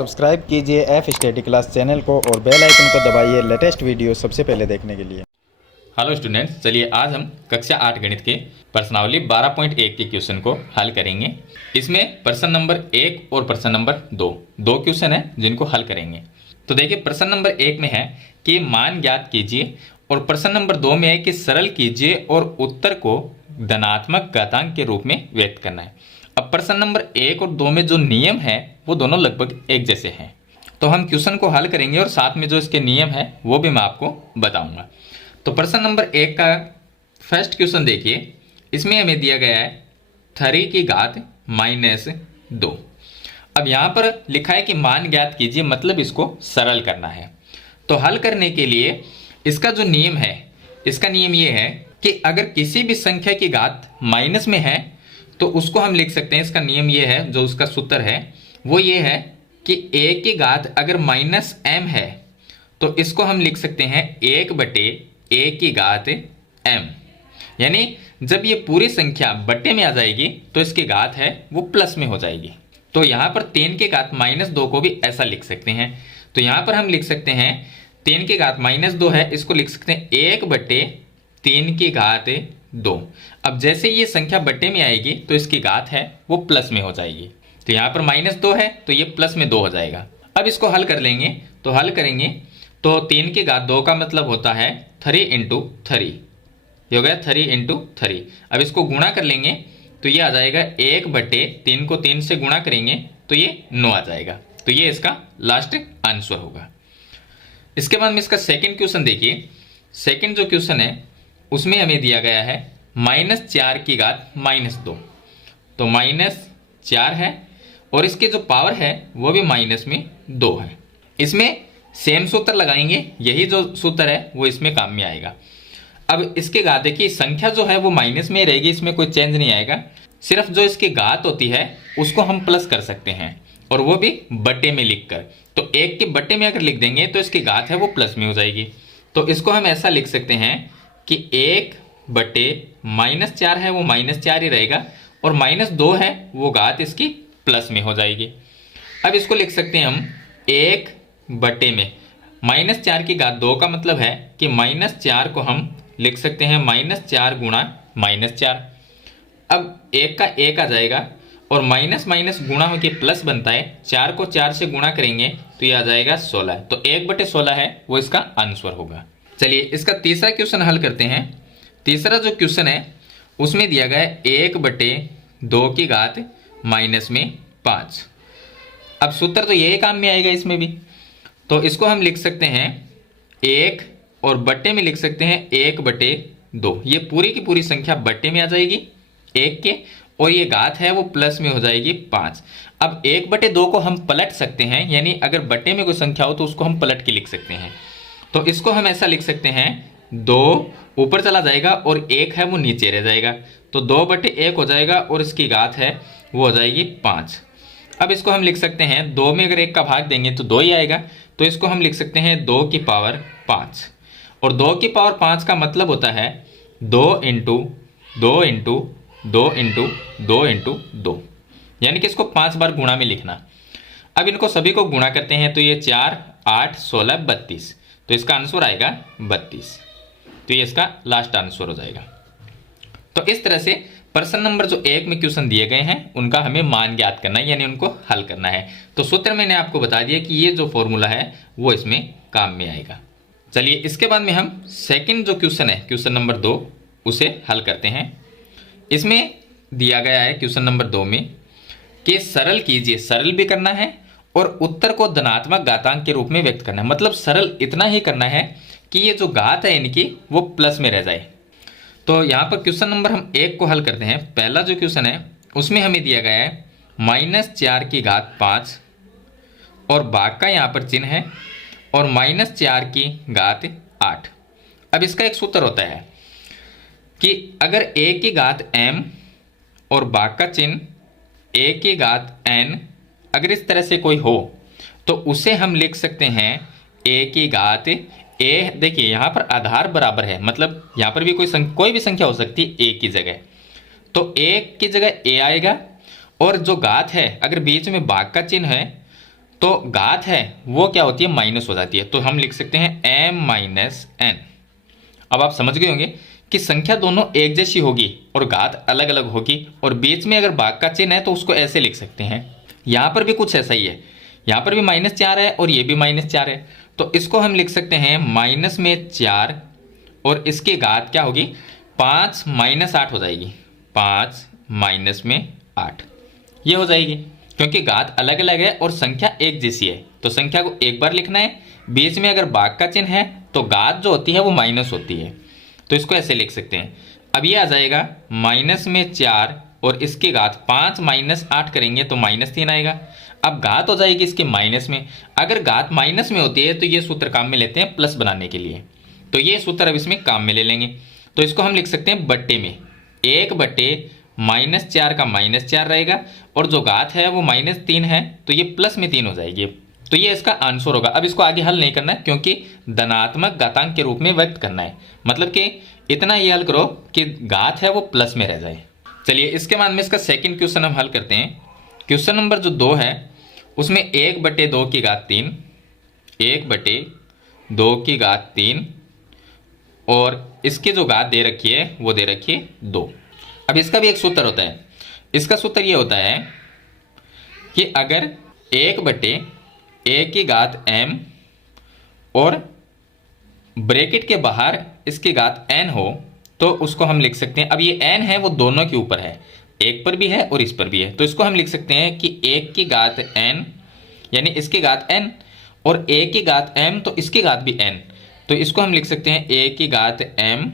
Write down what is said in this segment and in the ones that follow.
Subscribe कीजिए F study class channel को और बेल आइकन को दबाइए लेटेस्ट वीडियो सबसे पहले देखने के लिए। हेलो स्टूडेंट्स, चलिए आज हम कक्षा 8 गणित के प्रश्नावली 12.1 के क्वेश्चन को हल करेंगे। इसमें प्रश्न नंबर 1 और प्रश्न नंबर 2 क्वेश्चन है जिनको हल करेंगे। तो देखिए, प्रश्न नंबर 1 में है कि मान ज्ञात कीजिए और प्रश्न नंबर 2 में है कि सरल कीजिए और उत्तर को धनात्मक घातांक के रूप में व्यक्त करना है। अब प्रश्न नंबर 1 और 2 में जो नियम है वो दोनों लगभग एक जैसे हैं, तो हम क्वेश्चन को हल करेंगे और साथ में जो इसके नियम है वो भी मैं आपको बताऊंगा। तो प्रश्न नंबर 1 का फर्स्ट क्वेश्चन देखिए, इसमें हमें दिया गया है 3 की घात -2। अब यहां पर लिखा है कि मान ज्ञात कीजिए, मतलब इसको सरल करना है। तो हल करने के लिए इसका जो नियम है, इसका नियम ये है कि अगर किसी भी संख्या की घात माइनस में है तो उसको हम लिख सकते हैं। इसका नियम ये है, जो उसका सूत्र है वो ये है कि a की घात अगर -m है तो इसको हम लिख सकते हैं 1/a की घात m। यानी जब ये पूरी संख्या बट्टे में आ जाएगी तो इसकी घात है वो प्लस में हो जाएगी। तो यहाँ पर 3 की घात -2 को भी ऐसा लिख सकते हैं। तो यहाँ पर हम लिख सकते हैं 3 की घात -2 है, इसको लिख सकते हैं 1/3 की घात 2। अब जैसे ये संख्या बट्टे में आएगी तो इसकी घात है वो प्लस में हो जाएगी। तो यहाँ पर -2 है तो ये प्लस में 2 हो जाएगा। अब इसको हल कर लेंगे, तो हल करेंगे तो 3 की घात 2 का मतलब होता है 3 × 3, ये हो गया 3 × 3। अब इसको गुणा कर लेंगे तो ये आ जाएगा 1/3 को 3 से गुणा करेंगे तो ये 9 आ जाएगा। तो ये इसका लास्ट आंसर होगा। इसके बाद में इसका सेकंड क्वेश्चन देखिए। सेकंड जो क्वेश्चन है उसमें हमें दिया गया है -4 की घात -2। तो -4 है और इसके जो पावर है वो भी माइनस में 2 है। इसमें सेम सूत्र लगाएंगे, यही जो सूत्र है वो इसमें काम में आएगा। अब इसके घात देखिए, संख्या जो है वो माइनस में रहेगी, इसमें कोई चेंज नहीं आएगा। सिर्फ जो इसकी घात होती है उसको हम प्लस कर सकते हैं, और वो भी बट्टे में लिखकर। तो 1 के बट्टे में अगर लिख देंगे तो इसकी घात है वो प्लस में हो जाएगी। तो इसको हम ऐसा लिख सकते हैं कि 1/-4 है वो -4 ही रहेगा, और -2 है वो घात इसकी प्लस में हो जाएगी। अब इसको लिख सकते हैं हम 1/में -4 की घात 2 का मतलब है कि -4 को हम लिख सकते हैं -4 गुणा -4। अब 1 का 1 आ जाएगा और माइनस माइनस गुणा होकर प्लस बनता है। 4 को 4 से गुणा करेंगे तो ये आ जाएगा 16। तो 1/16 है वो इसका आंसर होगा। चलिए इसका तीसरा क्वेश्चन हल करते हैं। तीसरा जो क्वेश्चन है उसमें दिया गया है 1/2 की घात -5। अब सूत्र तो यही काम में आएगा इसमें भी। तो इसको हम लिख सकते हैं 1 और बट्टे में लिख सकते हैं 1/2। ये पूरी की पूरी संख्या बट्टे में आ जाएगी 1 के, और ये घात है वो प्लस में हो जाएगी 5। अब 1/2 को हम पलट सकते हैं, यानी अगर बट्टे में कोई संख्या हो तो उसको हम पलट के लिख सकते हैं। तो इसको हम ऐसा लिख सकते हैं 2 ऊपर चला जाएगा और 1 है वो नीचे रह जाएगा। तो 2/1 हो जाएगा और इसकी घात है वो हो जाएगी 5। अब इसको हम लिख सकते हैं 2 में अगर 1 का भाग देंगे तो 2 ही आएगा। तो इसको हम लिख सकते हैं 2 की पावर 5। और 2 की पावर 5 का मतलब होता है 2 × 2 × 2 × 2 × 2, यानी कि इसको 5 बार गुणा में लिखना। अब इनको सभी को गुणा करते हैं तो ये 4, 8, 16, 32। तो इसका आंसर आएगा 32। तो ये इसका लास्ट आंसर हो जाएगा। तो इस तरह से प्रश्न नंबर जो 1 में क्वेश्चन दिए गए हैं उनका हमें मान ज्ञात करना है, यानी उनको हल करना है। तो सूत्र मैंने आपको बता दिया कि ये जो फॉर्मूला है वो इसमें काम में आएगा। चलिए इसके बाद में हम सेकंड जो क्वेश्चन है, क्वेश्चन नंबर 2, उसे हल करते हैं। इसमें दिया गया है क्वेश्चन नंबर 2 में कि सरल कीजिए, सरल भी करना है और उत्तर को धनात्मक घातांक के रूप में व्यक्त करना है। मतलब सरल इतना ही करना है कि ये जो घात है इनकी वो प्लस में रह जाए। तो यहाँ पर क्वेश्चन नंबर हम 1 को हल करते हैं। पहला जो क्वेश्चन है उसमें हमें दिया गया है -4 की घात 5 और भाग का यहाँ पर चिन्ह है, और -4 की घात 8। अब इसका एक सूत्र होता है कि अगर a की घात m और भाग का चिन्ह a की घात n अगर इस तरह से कोई हो तो उसे हम लिख सकते हैं a की घात a। देखिए यहाँ पर आधार बराबर है, मतलब यहाँ पर भी कोई भी संख्या हो सकती है a की जगह। तो a की जगह a आएगा, और जो घात है अगर बीच में भाग का चिन्ह है तो घात है वो क्या होती है, माइनस हो जाती है। तो हम लिख सकते हैं m माइनस n। अब आप समझ गए होंगे कि संख्या दोनों एक जैसी होगी और घात अलग अलग होगी, और बीच में अगर भाग का चिन्ह है तो उसको ऐसे लिख सकते हैं। यहाँ पर भी कुछ ऐसा ही है, यहाँ पर भी -4 है और ये भी -4 है, तो इसको हम लिख सकते हैं माइनस में 4 और इसकी घात क्या होगी, 5 माइनस 8 हो जाएगी, 5 माइनस में 8 ये हो जाएगी। क्योंकि घात अलग अलग है और संख्या एक जैसी है तो संख्या को एक बार लिखना है, बीच में अगर भाग का चिन्ह है तो घात जो होती है वो माइनस होती है, तो इसको ऐसे लिख सकते हैं। अब ये आ जाएगा माइनस में 4 और इसकी घात 5 माइनस 8 करेंगे तो -3 आएगा। अब घात हो जाएगी इसके माइनस में, अगर घात माइनस में होती है तो ये सूत्र काम में लेते हैं प्लस बनाने के लिए, तो ये सूत्र अब इसमें काम में ले लेंगे। तो इसको हम लिख सकते हैं बट्टे में, 1/-4 का -4 रहेगा और जो घात है वो -3 है तो ये प्लस में 3 हो जाएगी। तो ये इसका आंसर होगा। अब इसको आगे हल नहीं करना है क्योंकि धनात्मक घातांक के रूप में व्यक्त करना है, मतलब कि इतना ये हल करो कि घात है वो प्लस में रह जाए। चलिए इसके बाद में इसका सेकंड क्वेश्चन हम हल करते हैं। क्वेश्चन नंबर जो 2 है उसमें 1/2 की घात 3, 1/2 की घात 3 और इसकी जो घात दे रखी है वो दे रखी है 2। अब इसका भी एक सूत्र होता है, इसका सूत्र ये होता है कि अगर 1/a की घात m और ब्रैकेट के बाहर इसकी घात n हो तो उसको हम लिख सकते हैं, अब ये n है वो दोनों के ऊपर है, एक पर भी है और इस पर भी है, तो इसको हम लिख सकते हैं कि 1 की घात n यानी इसकी घात n और a की घात m तो इसकी घात भी n, तो इसको हम लिख सकते हैं a की घात m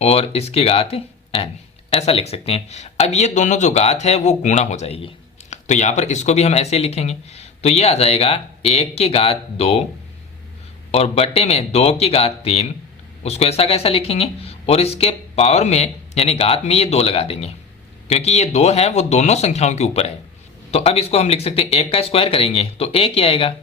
और इसकी घात n, ऐसा लिख सकते हैं। अब ये दोनों जो घात है वो गुणा हो जाएगी, तो यहाँ पर इसको भी हम ऐसे लिखेंगे, तो ये आ जाएगा 1 की घात 2 और बटे में 2 की घात 3, उसको ऐसा कैसा लिखेंगे और इसके पावर में यानी घात में ये 2 लगा देंगे क्योंकि ये 2 है वो दोनों संख्याओं के ऊपर है। तो अब इसको हम लिख सकते हैं 1 का स्क्वायर करेंगे तो 1 ही आएगा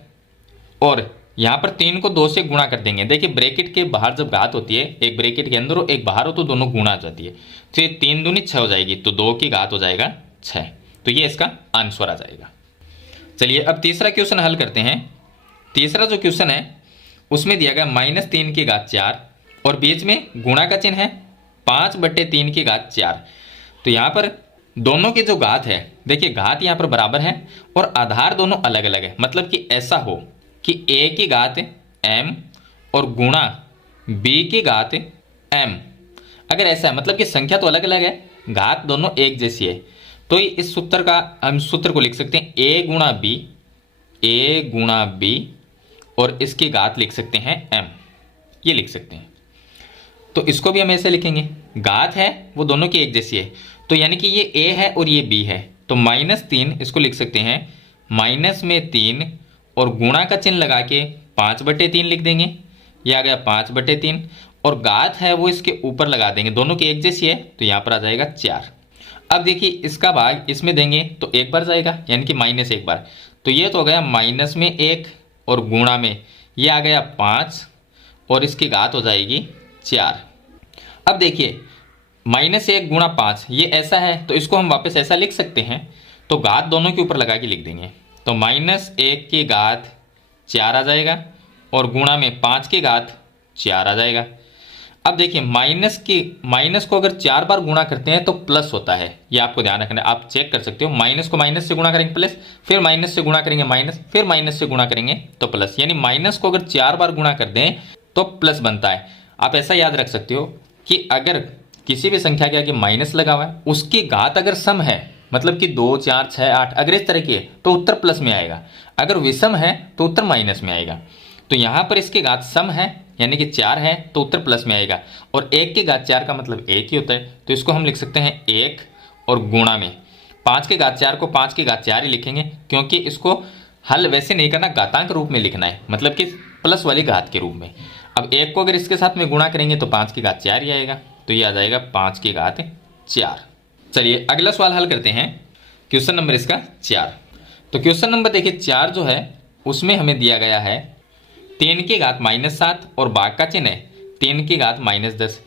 और यहाँ पर 3 को 2 से गुणा कर देंगे। देखिए ब्रैकेट के बाहर जब घात होती है, एक ब्रैकेट के अंदर और एक बाहर हो तो दोनों गुणा हो जाती है, तो ये 3 दूनी 6 हो जाएगी, तो 2 की घात हो जाएगा 6, तो ये इसका आंसर आ जाएगा। चलिए अब तीसरा क्वेश्चन हल करते हैं। तीसरा जो क्वेश्चन है उसमें दिया गया -3 की घात 4 और बीच में गुणा का चिन्ह है 5/3 की घात 4। तो यहाँ पर दोनों की जो घात है, देखिए घात यहाँ पर बराबर है और आधार दोनों अलग अलग है, मतलब कि ऐसा हो कि a की घात m और गुणा b की घात m, अगर ऐसा है मतलब कि संख्या तो अलग अलग है, घात दोनों एक जैसी है, तो इस सूत्र का हम सूत्र को लिख सकते हैं a गुणा b और इसकी घात लिख सकते हैं m, ये लिख सकते हैं। तो इसको भी हम ऐसे लिखेंगे, घात है वो दोनों की एक जैसी है, तो यानी कि ये a है और ये b है, तो -3 इसको लिख सकते हैं -3 और गुणा का चिन्ह लगा के 5/3 लिख देंगे, ये आ गया 5/3 और घात है वो इसके ऊपर लगा देंगे, दोनों की एक जैसी है तो यहाँ पर आ जाएगा 4। अब देखिए इसका भाग इसमें देंगे तो एक बार जाएगा यानी कि -1 बार, तो ये तो हो गया -1 और गुणा में ये आ गया 5 और इसकी घात हो जाएगी 4। अब देखिए -1 गुणा 5 ये ऐसा है तो इसको हम वापस ऐसा लिख सकते हैं, तो घात दोनों के ऊपर लगा के लिख देंगे, तो -1 की घात 4 आ जाएगा और गुणा में 5 की घात 4 आ जाएगा। अब देखिए माइनस को अगर 4 बार गुणा करते हैं तो प्लस होता है, ये आपको ध्यान रखना है, आप चेक कर सकते हो। माइनस को माइनस से गुणा करेंगे प्लस, फिर माइनस से गुणा करेंगे माइनस, फिर माइनस से गुणा करेंगे तो प्लस, यानी माइनस को अगर 4 बार गुणा कर दें तो प्लस बनता है। आप ऐसा याद रख सकते हो कि अगर किसी भी संख्या के आगे माइनस लगा हुआ है, उसकी घात अगर सम है, मतलब कि 2, 4, 6, 8 अगर इस तरह की है तो उत्तर प्लस में आएगा, अगर विषम है तो उत्तर माइनस में आएगा। तो यहाँ पर इसकी घात सम है यानी कि 4 है तो उत्तर प्लस में आएगा, और 1 की घात 4 का मतलब 1 ही होता है, तो इसको हम लिख सकते हैं 1 और गुणा में 5 की घात 4 को 5 की घात 4 ही लिखेंगे, क्योंकि इसको हल वैसे नहीं करना, घातांक रूप में लिखना है, मतलब कि प्लस वाली घात के रूप में। अब 1 को अगर इसके साथ में गुणा करेंगे तो 5 की घात 4 ही आएगा, तो ये आ जाएगा 5 की घात 4। चलिए अगला सवाल हल करते हैं, क्वेश्चन नंबर इसका 4। तो क्वेश्चन नंबर देखिए 4 जो है उसमें हमें दिया गया है 3 की घात -7 और भाग का चिन्ह है 3 की घात -10।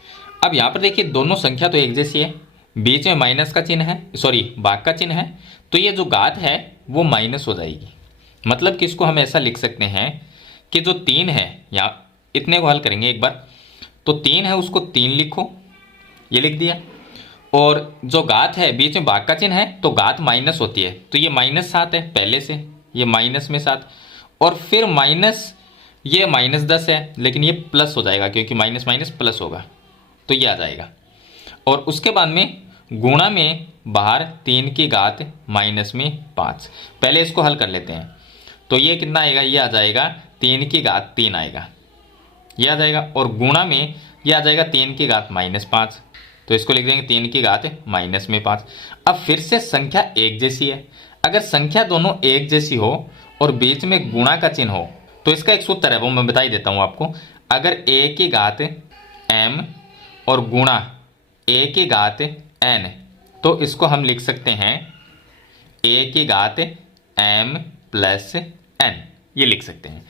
अब यहाँ पर देखिए दोनों संख्या तो एक जैसी है, बीच में माइनस का चिन्ह है, सॉरी भाग का चिन्ह है, तो ये जो घात है वो माइनस हो जाएगी, मतलब कि इसको हम ऐसा लिख सकते हैं कि जो 3 है, या इतने को हल करेंगे एक बार, तो 3 है उसको 3 लिखो, ये लिख दिया। और जो घात है बीच में भाग का चिन्ह है तो घात माइनस होती है, तो ये -7 है पहले से, ये माइनस में 7, और फिर माइनस, ये -10 है लेकिन ये प्लस हो जाएगा क्योंकि माइनस माइनस प्लस होगा, तो ये आ जाएगा। और उसके बाद में गुणा में बाहर 3 की घात माइनस में 5, पहले इसको हल कर लेते हैं। तो ये कितना आएगा, ये आ जाएगा 3 की घात 3 आएगा, ये आ जाएगा। और गुणा में ये आ जाएगा 3 की घात -5, तो इसको लिख देंगे 3 की घात माइनस में 5। अब फिर से संख्या एक जैसी है, अगर संख्या दोनों एक जैसी हो और बीच में गुणा का चिन्ह हो तो इसका एक सूत्र है, वो मैं बता ही देता हूँ आपको। अगर a की घात m और गुणा a की घात n, तो इसको हम लिख सकते हैं a की घात m प्लस n, ये लिख सकते हैं।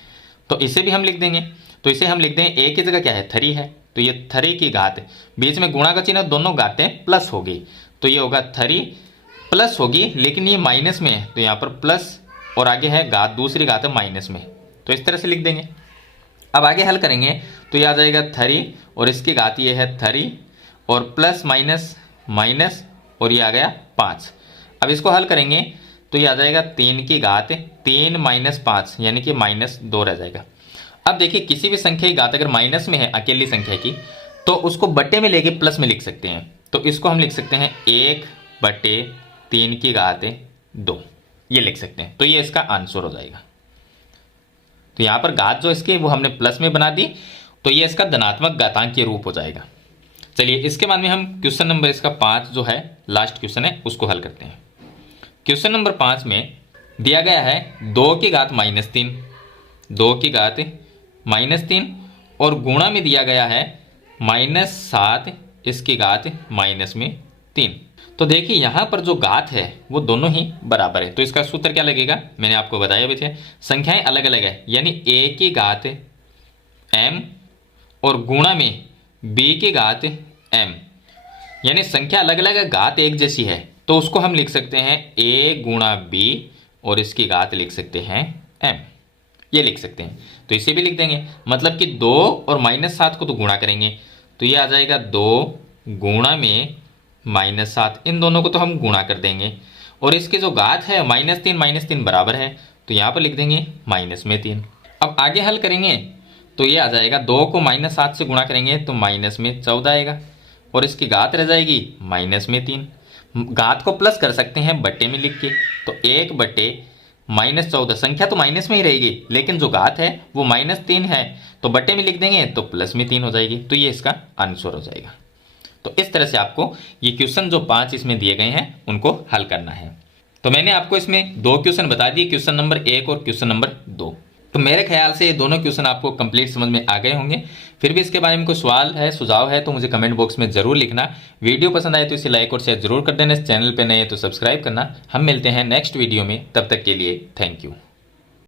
तो इसे भी हम लिख देंगे, तो इसे हम लिख देंगे a की जगह क्या है 3 है, तो ये 3 की घात, बीच में गुणा का चिन्ह, दोनों घातें प्लस होगी, तो ये होगा 3 प्लस होगी, लेकिन ये माइनस में है तो यहाँ पर प्लस, और आगे है घात, दूसरी घात है माइनस में, तो इस तरह से लिख देंगे। अब आगे हल करेंगे तो ये आ जाएगा 3 और इसकी घात ये है 3 और प्लस माइनस माइनस, और ये आ गया 5। अब इसको हल करेंगे तो ये आ जाएगा 3 की घात 3 - 5, यानी कि -2 रह जाएगा। अब देखिए किसी भी संख्या की घात अगर माइनस में है अकेली संख्या की, तो उसको बट्टे में लेके प्लस में लिख सकते हैं, तो इसको हम लिख सकते हैं 1/3 की घात 2, ये लिख सकते हैं, तो ये इसका आंसर हो जाएगा। तो यहाँ पर घात जो इसकी वो हमने प्लस में बना दी, तो ये इसका धनात्मक घातांकीय रूप हो जाएगा। चलिए इसके बाद में हम क्वेश्चन नंबर इसका 5 जो है लास्ट क्वेश्चन है उसको हल करते हैं। क्वेश्चन नंबर 5 में दिया गया है 2 की घात -3, 2 की घात -3, और गुणा में दिया गया है -7 इसकी घात -3। तो देखिए यहाँ पर जो घात है वो दोनों ही बराबर है, तो इसका सूत्र क्या लगेगा, मैंने आपको बताया भी थे, संख्याएं अलग अलग है, यानी a की घात m और गुणा में b की घात m, यानी संख्या अलग अलग है, घात एक जैसी है, तो उसको हम लिख सकते हैं a गुणा b और इसकी घात लिख सकते हैं m, ये लिख सकते हैं। तो इसे भी लिख देंगे, मतलब कि 2 और -7 को तो गुणा करेंगे, तो ये आ जाएगा 2 गुणा में -7, इन दोनों को तो हम गुणा कर देंगे, और इसकी जो घात है -3 बराबर है, तो यहाँ पर लिख देंगे -3। अब आगे हल करेंगे तो ये आ जाएगा 2 को -7 से गुणा करेंगे तो -14 आएगा, और इसकी घात रह जाएगी -3। घात को प्लस कर सकते हैं बट्टे में लिख के, तो 1/-14, संख्या तो माइनस में ही रहेगी लेकिन जो घात है वो -3 है, तो बट्टे में लिख देंगे तो +3 हो जाएगी, तो ये इसका आंसर हो जाएगा। तो इस तरह से आपको ये क्वेश्चन जो 5 इसमें दिए गए हैं उनको हल करना है। तो मैंने आपको इसमें 2 क्वेश्चन बता दिए, क्वेश्चन नंबर 1 और क्वेश्चन नंबर 2। तो मेरे ख्याल से ये दोनों क्वेश्चन आपको कंप्लीट समझ में आ गए होंगे। फिर भी इसके बारे में कोई सवाल है, सुझाव है तो मुझे कमेंट बॉक्स में जरूर लिखना। वीडियो पसंद आए तो इसे लाइक और शेयर जरूर कर देना। इस चैनल पर नए हैं तो सब्सक्राइब करना। हम मिलते हैं नेक्स्ट वीडियो में, तब तक के लिए थैंक यू।